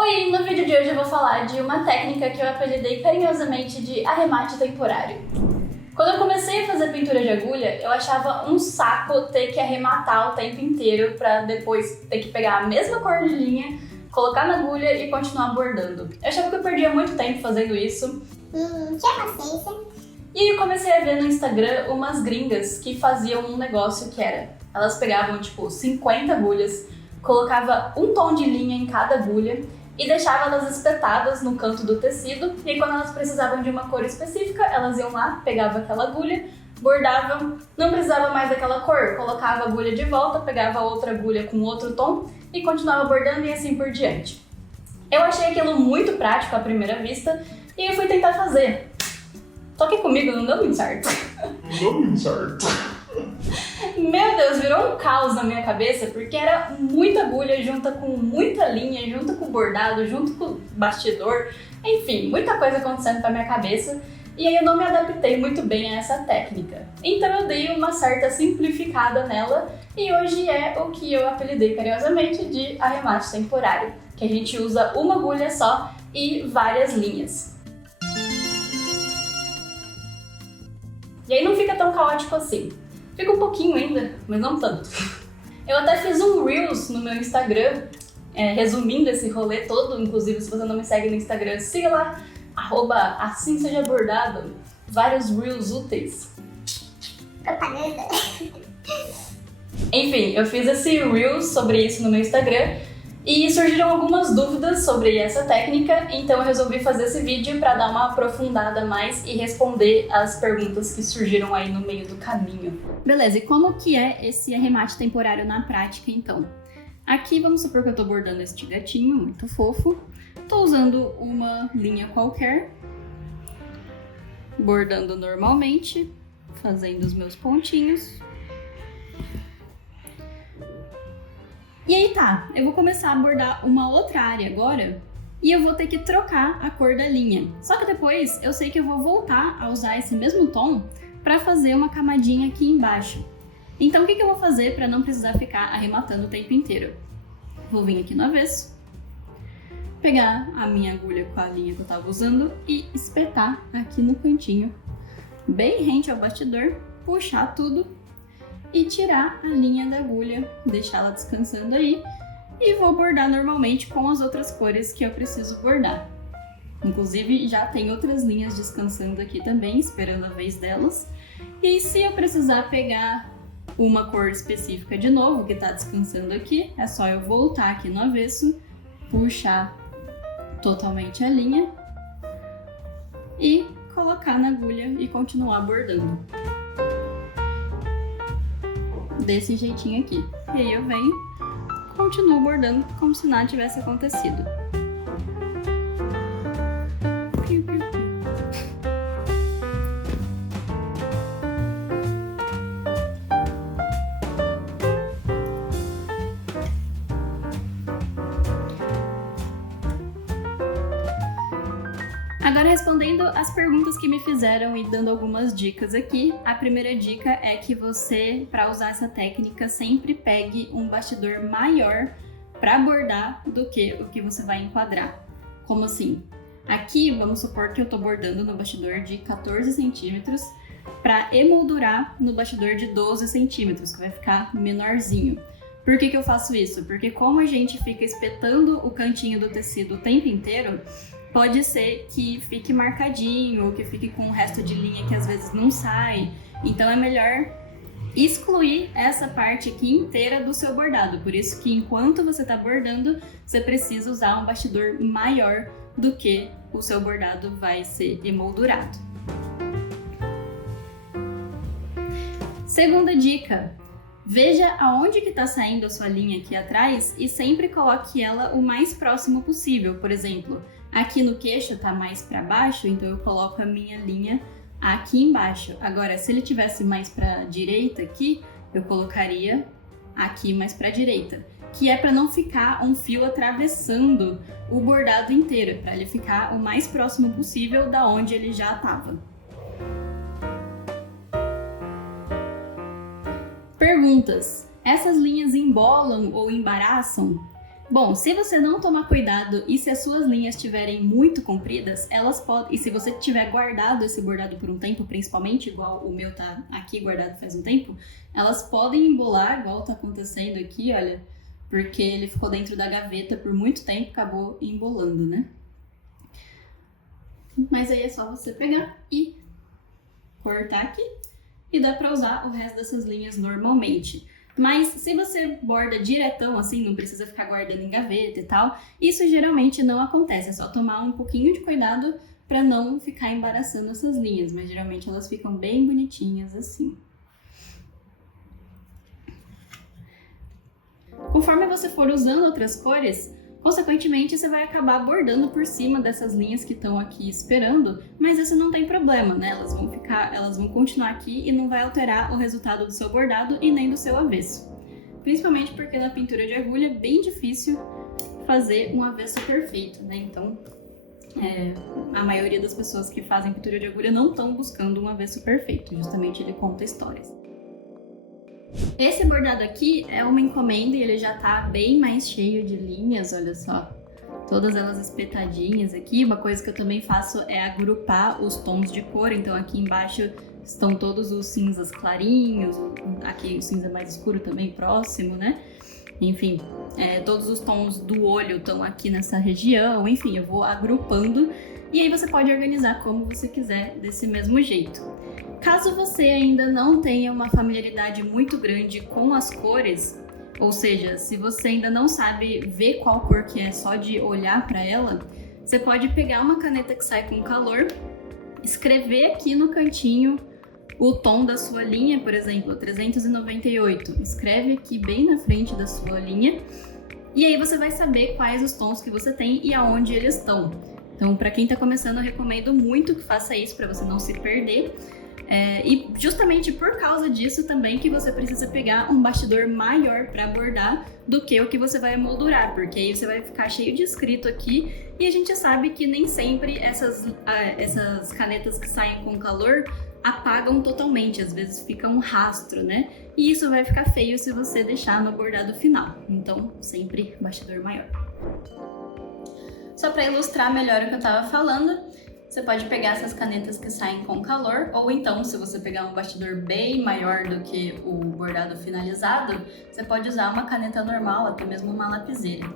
Oi, no vídeo de hoje eu vou falar de uma técnica que eu apelidei carinhosamente de arremate temporário. Quando eu comecei a fazer pintura de agulha, eu achava um saco ter que arrematar o tempo inteiro para depois ter que pegar a mesma cor de linha, colocar na agulha e continuar bordando. Eu achava que eu perdia muito tempo fazendo isso. Tinha paciência. E aí eu comecei a ver no Instagram umas gringas que faziam um negócio que era, elas pegavam tipo 50 agulhas, colocava um tom de linha em cada agulha e deixava elas espetadas no canto do tecido, e aí, quando elas precisavam de uma cor específica, elas iam lá, pegavam aquela agulha, bordavam, não precisava mais daquela cor, colocava a agulha de volta, pegava outra agulha com outro tom e continuava bordando e assim por diante. Eu achei aquilo muito prático à primeira vista e eu fui tentar fazer. Só que comigo não deu muito certo. Meu Deus, virou um caos na minha cabeça, porque era muita agulha junta com muita linha, junto com o bordado, junto com o bastidor, enfim, muita coisa acontecendo pra minha cabeça, e aí eu não me adaptei muito bem a essa técnica. Então eu dei uma certa simplificada nela, e hoje é o que eu apelidei carinhosamente de arremate temporário, que a gente usa uma agulha só e várias linhas. E aí não fica tão caótico assim. Fica um pouquinho ainda, mas não tanto. Eu até fiz um Reels no meu Instagram, resumindo esse rolê todo. Inclusive, se você não me segue no Instagram, siga lá, @AssimSejaBordado. Vários Reels úteis. Propaganda. Enfim, eu fiz esse Reels sobre isso no meu Instagram e surgiram algumas dúvidas sobre essa técnica, então eu resolvi fazer esse vídeo para dar uma aprofundada mais e responder as perguntas que surgiram aí no meio do caminho. Beleza, e como que é esse arremate temporário na prática então? Aqui vamos supor que eu tô bordando este gatinho muito fofo, tô usando uma linha qualquer, bordando normalmente, fazendo os meus pontinhos. E aí tá, eu vou começar a bordar uma outra área agora e eu vou ter que trocar a cor da linha. Só que depois eu sei que eu vou voltar a usar esse mesmo tom para fazer uma camadinha aqui embaixo. Então o que eu vou fazer para não precisar ficar arrematando o tempo inteiro? Vou vir aqui no avesso, pegar a minha agulha com a linha que eu tava usando e espetar aqui no cantinho, bem rente ao bastidor, puxar tudo e tirar a linha da agulha, deixar ela descansando aí e vou bordar normalmente com as outras cores que eu preciso bordar. Inclusive já tem outras linhas descansando aqui também, esperando a vez delas. E se eu precisar pegar uma cor específica de novo que tá descansando aqui, é só eu voltar aqui no avesso, puxar totalmente a linha e colocar na agulha e continuar bordando. Desse jeitinho aqui. E aí eu venho, continuo bordando como se nada tivesse acontecido. Agora, respondendo as perguntas que me fizeram e dando algumas dicas aqui, a primeira dica é que você, para usar essa técnica, sempre pegue um bastidor maior para bordar do que o que você vai enquadrar. Como assim? Aqui, vamos supor que eu estou bordando no bastidor de 14 centímetros para emoldurar no bastidor de 12 centímetros, que vai ficar menorzinho. Por que eu faço isso? Porque como a gente fica espetando o cantinho do tecido o tempo inteiro, pode ser que fique marcadinho ou que fique com o resto de linha que às vezes não sai. Então é melhor excluir essa parte aqui inteira do seu bordado. Por isso que enquanto você está bordando, você precisa usar um bastidor maior do que o seu bordado vai ser emoldurado. Segunda dica. Veja aonde que está saindo a sua linha aqui atrás e sempre coloque ela o mais próximo possível. Por exemplo, aqui no queixo está mais para baixo, então eu coloco a minha linha aqui embaixo. Agora, se ele tivesse mais para a direita aqui, eu colocaria aqui mais para a direita, que é para não ficar um fio atravessando o bordado inteiro, para ele ficar o mais próximo possível da onde ele já estava. Perguntas. Essas linhas embolam ou embaraçam? Bom, se você não tomar cuidado e se as suas linhas estiverem muito compridas, elas podem... E se você tiver guardado esse bordado por um tempo, principalmente, igual o meu tá aqui guardado faz um tempo, elas podem embolar, igual tá acontecendo aqui, olha, porque ele ficou dentro da gaveta por muito tempo, acabou embolando, né? Mas aí é só você pegar e cortar aqui e dá pra usar o resto dessas linhas normalmente. Mas se você borda diretão assim, não precisa ficar guardando em gaveta e tal, isso geralmente não acontece, é só tomar um pouquinho de cuidado para não ficar embaraçando essas linhas, mas geralmente elas ficam bem bonitinhas assim. Conforme você for usando outras cores, consequentemente você vai acabar bordando por cima dessas linhas que estão aqui esperando, mas isso não tem problema, né? Elas vão continuar aqui e não vai alterar o resultado do seu bordado e nem do seu avesso. Principalmente porque na pintura de agulha é bem difícil fazer um avesso perfeito, né? Então, a maioria das pessoas que fazem pintura de agulha não estão buscando um avesso perfeito, justamente ele conta histórias. Esse bordado aqui é uma encomenda e ele já tá bem mais cheio de linhas, olha só. Todas elas espetadinhas aqui. Uma coisa que eu também faço é agrupar os tons de cor. Então aqui embaixo estão todos os cinzas clarinhos, aqui o cinza mais escuro também próximo, né? Enfim, todos os tons do olho estão aqui nessa região. Enfim, eu vou agrupando e aí você pode organizar como você quiser desse mesmo jeito. Caso você ainda não tenha uma familiaridade muito grande com as cores, ou seja, se você ainda não sabe ver qual cor que é só de olhar para ela, você pode pegar uma caneta que sai com calor, escrever aqui no cantinho o tom da sua linha, por exemplo, 398. Escreve aqui bem na frente da sua linha e aí você vai saber quais os tons que você tem e aonde eles estão. Então, para quem está começando, eu recomendo muito que faça isso para você não se perder. E justamente por causa disso também que você precisa pegar um bastidor maior para bordar do que o que você vai emoldurar, porque aí você vai ficar cheio de escrito aqui e a gente sabe que nem sempre essas canetas que saem com calor apagam totalmente, às vezes fica um rastro, né? E isso vai ficar feio se você deixar no bordado final, então sempre bastidor maior. Só para ilustrar melhor o que eu estava falando, você pode pegar essas canetas que saem com calor, ou então, se você pegar um bastidor bem maior do que o bordado finalizado, você pode usar uma caneta normal, até mesmo uma lapiseira.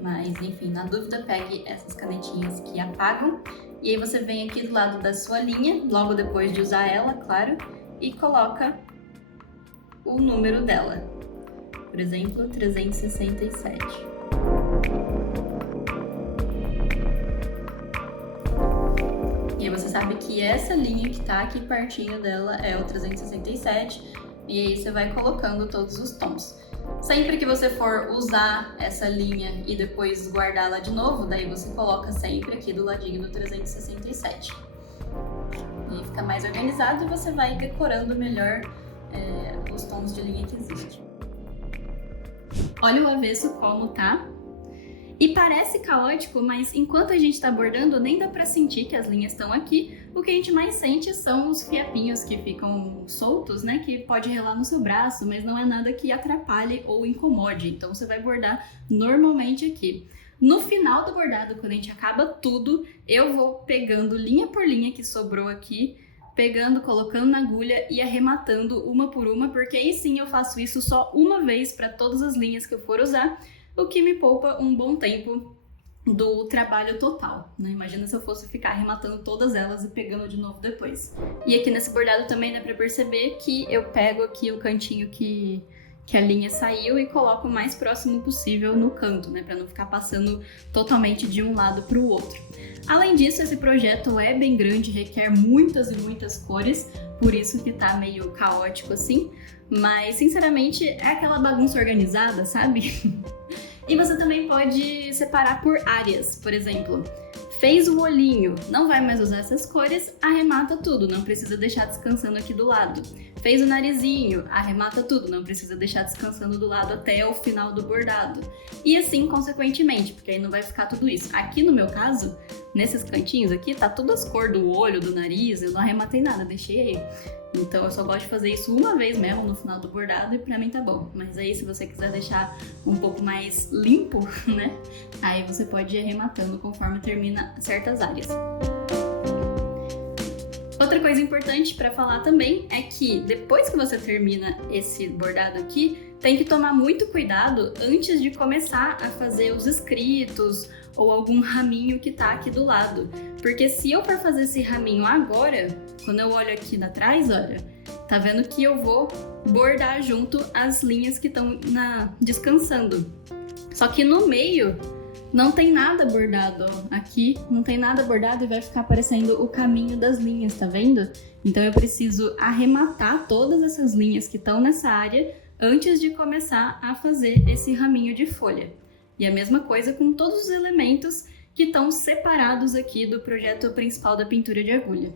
Mas, enfim, na dúvida, pegue essas canetinhas que apagam, e aí você vem aqui do lado da sua linha, logo depois de usar ela, claro, e coloca o número dela. Por exemplo, 367. E aí você sabe que essa linha que tá aqui pertinho dela é o 367, e aí você vai colocando todos os tons. Sempre que você for usar essa linha e depois guardá-la de novo, daí você coloca sempre aqui do ladinho do 367. E aí fica mais organizado e você vai decorando melhor os tons de linha que existem. Olha o avesso como tá. E parece caótico, mas enquanto a gente tá bordando, nem dá pra sentir que as linhas estão aqui. O que a gente mais sente são os fiapinhos que ficam soltos, né? Que pode relar no seu braço, mas não é nada que atrapalhe ou incomode. Então você vai bordar normalmente aqui. No final do bordado, quando a gente acaba tudo, eu vou pegando linha por linha que sobrou aqui, pegando, colocando na agulha e arrematando uma por uma, porque aí sim eu faço isso só uma vez para todas as linhas que eu for usar, o que me poupa um bom tempo do trabalho total, né? Imagina se eu fosse ficar arrematando todas elas e pegando de novo depois. E aqui nesse bordado também dá pra perceber que eu pego aqui o cantinho que a linha saiu e coloco o mais próximo possível no canto, né? Pra não ficar passando totalmente de um lado pro outro. Além disso, esse projeto é bem grande, requer muitas e muitas cores, por isso que tá meio caótico assim, mas sinceramente é aquela bagunça organizada, sabe? E você também pode separar por áreas, por exemplo, fez o olhinho, não vai mais usar essas cores, arremata tudo, não precisa deixar descansando aqui do lado. Fez o narizinho, arremata tudo, não precisa deixar descansando do lado até o final do bordado. E assim, consequentemente, porque aí não vai ficar tudo isso. Aqui no meu caso, nesses cantinhos aqui, tá tudo as cores do olho, do nariz, eu não arrematei nada, deixei aí. Então eu só gosto de fazer isso uma vez mesmo no final do bordado e pra mim tá bom. Mas aí se você quiser deixar um pouco mais limpo, né, aí você pode ir arrematando conforme termina certas áreas. Outra coisa importante para falar também é que depois que você termina esse bordado aqui, tem que tomar muito cuidado antes de começar a fazer os escritos ou algum raminho que tá aqui do lado. Porque se eu for fazer esse raminho agora, quando eu olho aqui atrás, olha, tá vendo que eu vou bordar junto as linhas que estão descansando. Só que no meio não tem nada bordado, ó. Aqui não tem nada bordado e vai ficar aparecendo o caminho das linhas, tá vendo? Então eu preciso arrematar todas essas linhas que estão nessa área antes de começar a fazer esse raminho de folha. E a mesma coisa com todos os elementos que estão separados aqui do projeto principal da pintura de agulha.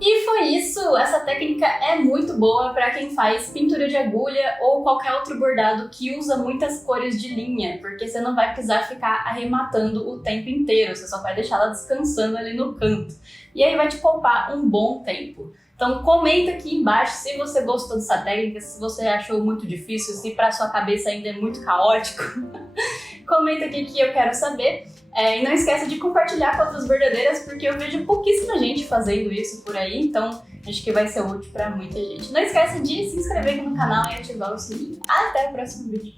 E foi isso! Essa técnica é muito boa para quem faz pintura de agulha ou qualquer outro bordado que usa muitas cores de linha, porque você não vai precisar ficar arrematando o tempo inteiro, você só vai deixar ela descansando ali no canto. E aí vai te poupar um bom tempo. Então comenta aqui embaixo se você gostou dessa técnica, se você achou muito difícil, se para sua cabeça ainda é muito caótico. Comenta aqui que eu quero saber. E não esqueça de compartilhar com outras bordadeiras, porque eu vejo pouquíssima gente fazendo isso por aí, então acho que vai ser útil para muita gente. Não esqueça de se inscrever aqui no canal e ativar o sininho. Até o próximo vídeo!